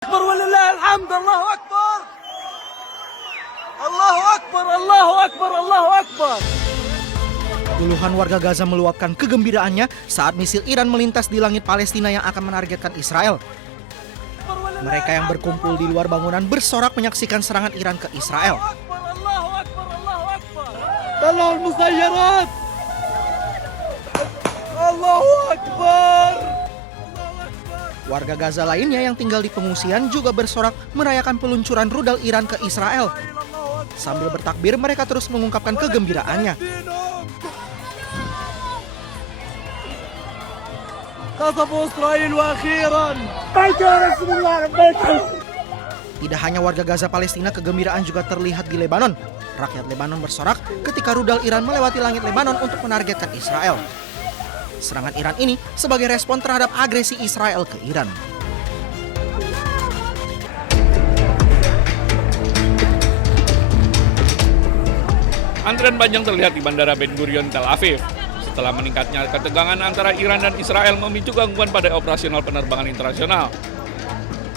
أكبر ولله الحمد الله أكبر الله أكبر الله أكبر الله أكبر. Puluhan warga Gaza meluapkan kegembiraannya saat misil Iran melintas di langit Palestina yang akan menargetkan Israel. Mereka yang berkumpul di luar bangunan bersorak menyaksikan serangan Iran ke Israel. طلعوا المسيرات الله أكبر. Warga Gaza lainnya yang tinggal di pengungsian juga bersorak merayakan peluncuran rudal Iran ke Israel. Sambil bertakbir, mereka terus mengungkapkan kegembiraannya. قصفوا إسرائيل وأخيرا. Tidak hanya warga Gaza Palestina, kegembiraan juga terlihat di Lebanon. Rakyat Lebanon bersorak ketika rudal Iran melewati langit Lebanon untuk menargetkan Israel. Serangan Iran ini sebagai respon terhadap agresi Israel ke Iran. Antrian panjang terlihat di Bandara Ben Gurion, Tel Aviv. Setelah meningkatnya ketegangan antara Iran dan Israel memicu gangguan pada operasional penerbangan internasional.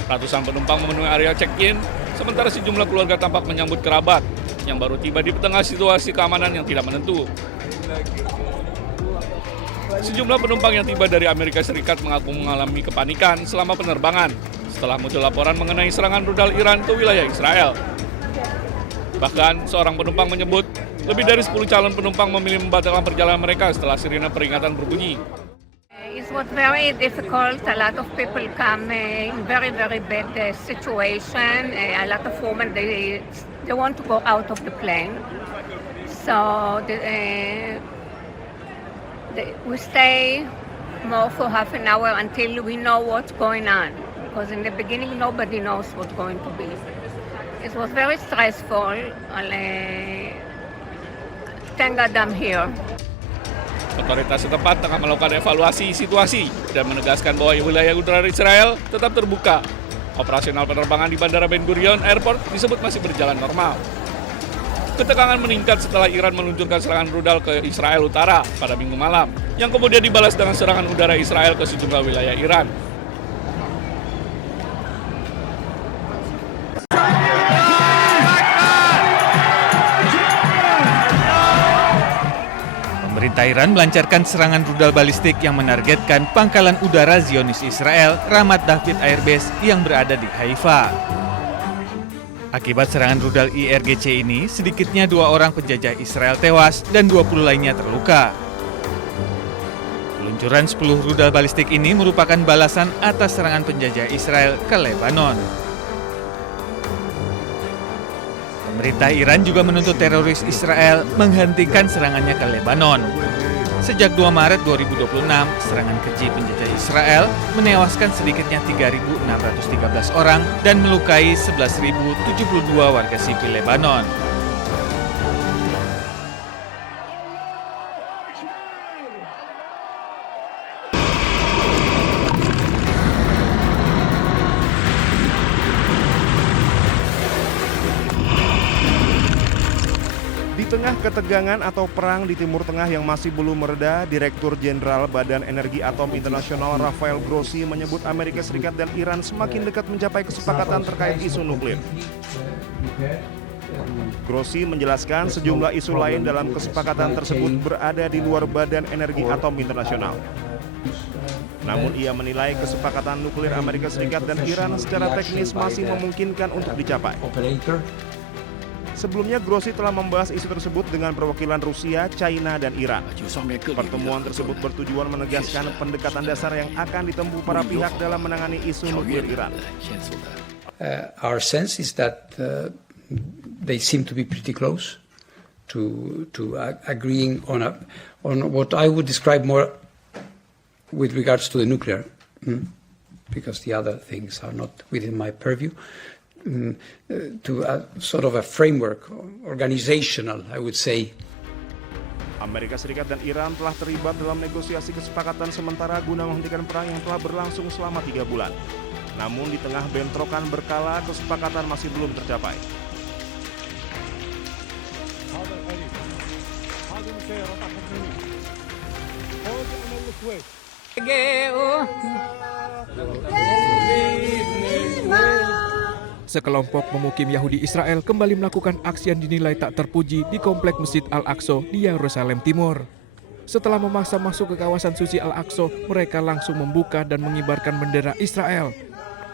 Ratusan penumpang memenuhi area check-in, sementara sejumlah keluarga tampak menyambut kerabat yang baru tiba di tengah situasi keamanan yang tidak menentu. Sejumlah penumpang yang tiba dari Amerika Serikat mengaku mengalami kepanikan selama penerbangan setelah muncul laporan mengenai serangan rudal Iran ke wilayah Israel. Bahkan seorang penumpang menyebut lebih dari 10 calon penumpang memilih membatalkan perjalanan mereka setelah sirine peringatan berbunyi. It was very difficult. A lot of people come in very bad situation. A lot of women they want to go out of the plane. So we stay more for half an hour until we know what's going on. Because in the beginning nobody knows what's going to be. It was very stressful. Thank God I'm here. Otoritas setempat tengah melakukan evaluasi situasi dan menegaskan bahwa wilayah udara Israel tetap terbuka. Operasional penerbangan di Bandara Ben Gurion Airport disebut masih berjalan normal. Ketegangan meningkat setelah Iran meluncurkan serangan rudal ke Israel Utara pada Minggu malam, yang kemudian dibalas dengan serangan udara Israel ke sejumlah wilayah Iran. Pemerintah Iran melancarkan serangan rudal balistik yang menargetkan pangkalan udara Zionis Israel Ramat David Air Base yang berada di Haifa. Akibat serangan rudal IRGC ini, sedikitnya 2 orang penjajah Israel tewas dan 20 lainnya terluka. Peluncuran 10 rudal balistik ini merupakan balasan atas serangan penjajah Israel ke Lebanon. Pemerintah Iran juga menuntut teroris Israel menghentikan serangannya ke Lebanon. Sejak 2 Maret 2026, serangan keji penjajah Israel menewaskan sedikitnya 3.613 orang dan melukai 11.072 warga sipil Lebanon. Di tengah ketegangan atau perang di Timur Tengah yang masih belum mereda, Direktur Jenderal Badan Energi Atom Internasional Rafael Grossi menyebut Amerika Serikat dan Iran semakin dekat mencapai kesepakatan terkait isu nuklir. Grossi menjelaskan sejumlah isu lain dalam kesepakatan tersebut berada di luar Badan Energi Atom Internasional. Namun ia menilai kesepakatan nuklir Amerika Serikat dan Iran secara teknis masih memungkinkan untuk dicapai. Sebelumnya, Grossi telah membahas isu tersebut dengan perwakilan Rusia, China, dan Iran. Pertemuan tersebut bertujuan menegaskan pendekatan dasar yang akan ditempuh para pihak dalam menangani isu nuklir Iran. Our sense is that they seem to be pretty close to agreeing on what I would describe more with regards to the nuclear, because the other things are not within my purview. To a sort of a framework, organizational, I would say. Amerika Serikat dan Iran telah terlibat dalam negosiasi kesepakatan sementara guna menghentikan perang yang telah berlangsung selama 3 bulan. Namun di tengah bentrokan berkala, kesepakatan masih belum tercapai. Geo. Sekelompok pemukim Yahudi Israel kembali melakukan aksi yang dinilai tak terpuji di komplek Masjid Al-Aqsa di Yerusalem Timur. Setelah memaksa masuk ke kawasan suci Al-Aqsa, mereka langsung membuka dan mengibarkan bendera Israel.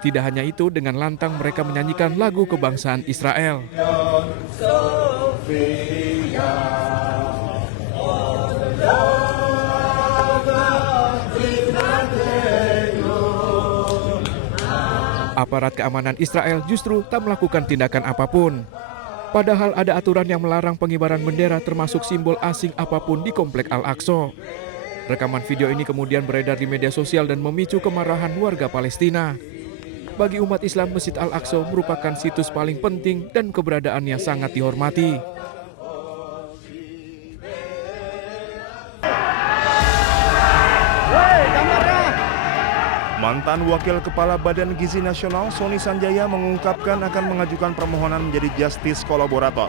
Tidak hanya itu, dengan lantang mereka menyanyikan lagu kebangsaan Israel. Aparat keamanan Israel justru tak melakukan tindakan apapun. Padahal ada aturan yang melarang pengibaran bendera termasuk simbol asing apapun di komplek Al-Aqsa. Rekaman video ini kemudian beredar di media sosial dan memicu kemarahan warga Palestina. Bagi umat Islam, Masjid Al-Aqsa merupakan situs paling penting dan keberadaannya sangat dihormati. Mantan Wakil Kepala Badan Gizi Nasional Sony Sanjaya mengungkapkan akan mengajukan permohonan menjadi Justice Kolaborator.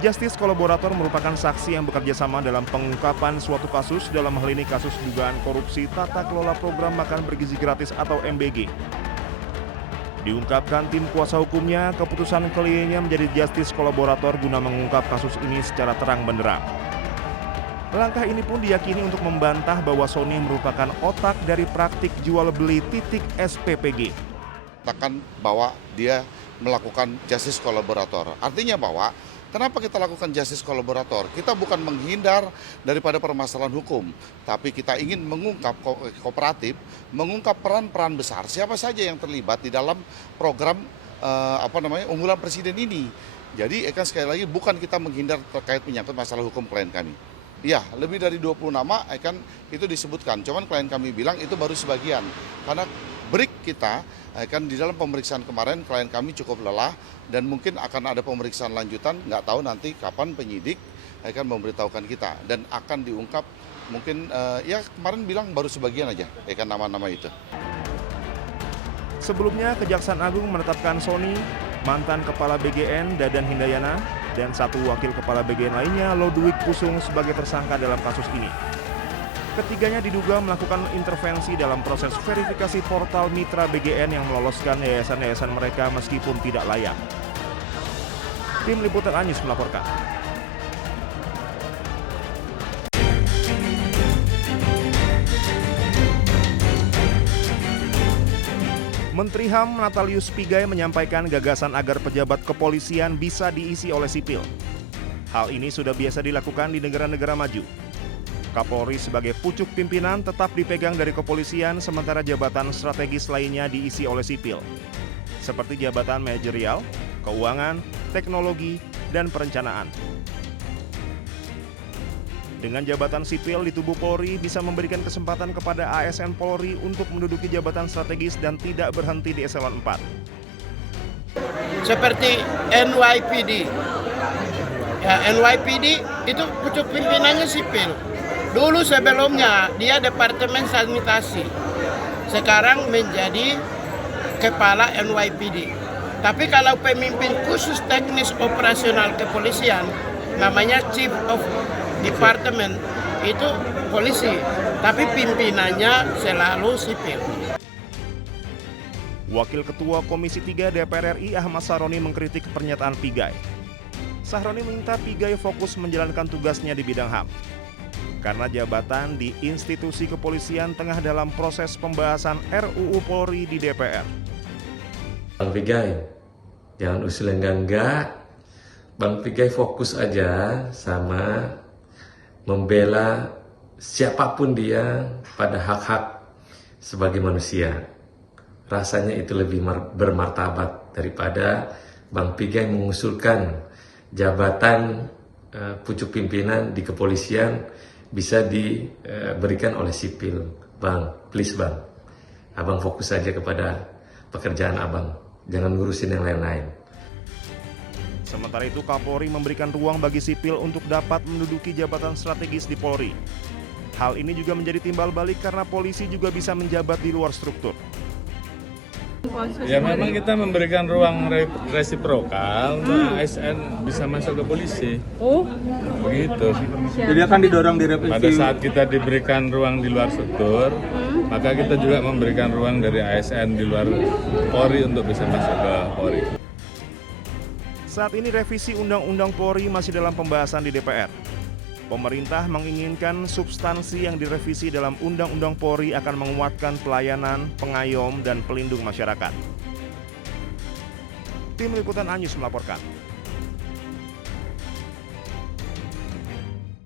Justice Kolaborator merupakan saksi yang bekerja sama dalam pengungkapan suatu kasus, dalam hal ini kasus dugaan korupsi tata kelola program makan bergizi gratis atau MBG. Diungkapkan tim kuasa hukumnya, keputusan kliennya menjadi Justice Kolaborator guna mengungkap kasus ini secara terang benderang. Langkah ini pun diyakini untuk membantah bahwa Sony merupakan otak dari praktik jual beli titik SPPG. Katakan bahwa dia melakukan justice kolaborator. Artinya bahwa kenapa kita lakukan justice kolaborator? Kita bukan menghindar daripada permasalahan hukum, tapi kita ingin mengungkap kooperatif, mengungkap peran-peran besar siapa saja yang terlibat di dalam program unggulan presiden ini. Jadi sekali lagi bukan kita menghindar terkait menyangkut masalah hukum klien kami. Ya, lebih dari 20 nama itu disebutkan. Cuman klien kami bilang itu baru sebagian. Karena break kita di dalam pemeriksaan kemarin klien kami cukup lelah dan mungkin akan ada pemeriksaan lanjutan, nggak tahu nanti kapan penyidik akan memberitahukan kita dan akan diungkap mungkin kemarin bilang baru sebagian aja nama-nama itu. Sebelumnya Kejaksaan Agung menetapkan Sony, mantan Kepala BGN Dadan Hindayana, dan satu wakil kepala BGN lainnya, Lodwig Pusung, sebagai tersangka dalam kasus ini. Ketiganya diduga melakukan intervensi dalam proses verifikasi portal mitra BGN yang meloloskan yayasan-yayasan mereka meskipun tidak layak. Tim Liputan Anyus melaporkan. Menteri HAM Natalius Pigai menyampaikan gagasan agar pejabat kepolisian bisa diisi oleh sipil. Hal ini sudah biasa dilakukan di negara-negara maju. Kapolri sebagai pucuk pimpinan tetap dipegang dari kepolisian, sementara jabatan strategis lainnya diisi oleh sipil, seperti jabatan manajerial, keuangan, teknologi, dan perencanaan. Dengan jabatan sipil di tubuh Polri bisa memberikan kesempatan kepada ASN Polri untuk menduduki jabatan strategis dan tidak berhenti di eselon 4. Seperti NYPD. Ya, NYPD itu pucuk pimpinannya sipil. Dulu sebelumnya dia Departemen Sanitasi. Sekarang menjadi Kepala NYPD. Tapi kalau pemimpin khusus teknis operasional kepolisian namanya Chief of Department, itu polisi, tapi pimpinannya selalu sipil. Wakil Ketua Komisi 3 DPR RI Ahmad Sahroni mengkritik pernyataan Pigai. Sahroni minta Pigai fokus menjalankan tugasnya di bidang HAM. Karena jabatan di institusi kepolisian tengah dalam proses pembahasan RUU Polri di DPR. Bang Pigai, jangan usul yang enggak. Bang Pigai fokus aja sama membela siapapun dia pada hak-hak sebagai manusia. Rasanya itu lebih bermartabat daripada Bang Pigai mengusulkan jabatan pucuk pimpinan di kepolisian bisa diberikan oleh sipil. Bang, please Bang, Abang fokus saja kepada pekerjaan Abang, jangan ngurusin yang lain-lain. Sementara itu, Kapolri memberikan ruang bagi sipil untuk dapat menduduki jabatan strategis di Polri. Hal ini juga menjadi timbal balik karena polisi juga bisa menjabat di luar struktur. Ya memang kita memberikan ruang resiprokal, ASN bisa masuk ke polisi. Oh, begitu. Jadi akan didorong direvisi. Pada saat kita diberikan ruang di luar struktur, maka kita juga memberikan ruang dari ASN di luar Polri untuk bisa masuk ke Polri. Saat ini revisi Undang-Undang Polri masih dalam pembahasan di DPR. Pemerintah menginginkan substansi yang direvisi dalam Undang-Undang Polri akan menguatkan pelayanan, pengayom, dan pelindung masyarakat. Tim Liputan Anyus melaporkan.